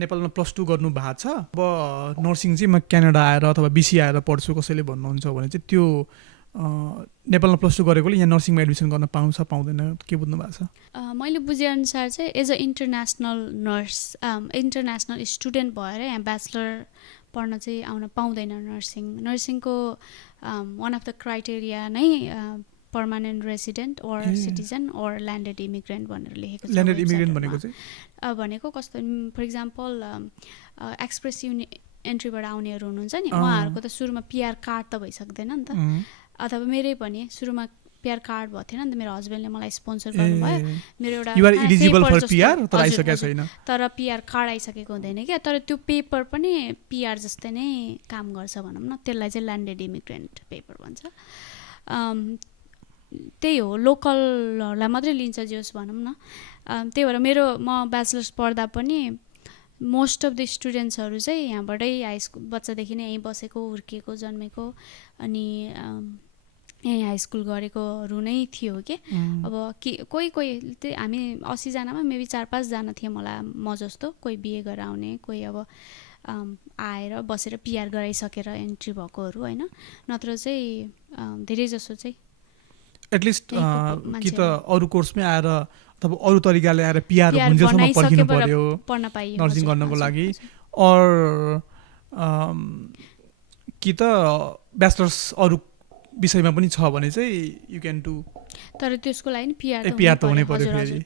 नेपालमा +2 गर्नु भएको छ, अब नर्सिङ चाहिँ म क्यानाडा आएर अथवा बिसी आएर पढ्छु कसैले भन्नुहुन्छ भने चाहिँ त्यो नेपालमा +2 गरेकोले यहाँ नर्सिङमा एडमिसन गर्न पाउँछ पाउँदैन के बुझ्नु भएको छ? मैले बुझेअनुसार चाहिँ as a international nurse, international student भएर यहाँ ब्याचलर पढ्न चाहिँ आउन पाउँदैन। नर्सिङको वान अफ द क्राइटेरिया नै permanent resident or citizen or landed immigrant भनेर लेखेको छ। ल्यान्डेड इमिग्रेन्ट भनेको चाहिँ भनेको कस्तो, फर इक्जाम्पल एक्सप्रेस एन्ट्रीबाट आउनेहरू हुनुहुन्छ नि, उहाँहरूको त सुरुमा पिआर कार्ड त भइसक्दैन नि त, अथवा मेरै पनि सुरुमा पिआर कार्ड भएको थिएन नि त, मेरो हस्बेन्डले मलाई स्पोन्सर गर्नुभयो, मेरो एउटा you are eligible for PR तर आइसकेको छैन, तर पिआर कार्ड आइसकेको हुँदैन क्या, तर त्यो पेपर पनि पिआर जस्तै नै काम गर्छ भनौँ न, त्यसलाई चाहिँ ल्यान्डेड इमिग्रेन्ट पेपर भन्छ। त्यही हो, लोकलहरूलाई मात्रै लिन्छ जोस् भनौँ न। त्यही भएर म ब्याचलर्स पढ्दा पनि मोस्ट अफ द स्टुडेन्ट्सहरू चाहिँ यहाँबाटै बच्चादेखि नै यहीँ बसेको हुर्किएको जन्मेको अनि यहीँ हाई स्कुल गरेकोहरू नै थियो कि। अब कोही त्यही हामी 80 जनामा मेबी 4-5 जना थियौँ होला म जस्तो, कोही बिए गरेर आउने, कोही अब आएर बसेर पिआर गराइसकेर एन्ट्री भएकोहरू होइन, नत्र चाहिँ धेरै जसो चाहिँ एटलिस्ट कि त अरू कोर्समै आएर अथवा अरू तरिकाले आएर पिआर हुन्जेसम्म पर्खिनु पर्यो पढ्न पाइयो नर्सिङ गर्नको लागि, और कि त ब्याचलर्स अरू विषयमा पनि छ भने चाहिँ यु क्यान डु, तर त्यसको लागि पिआर त हुनै पर्यो फेरि।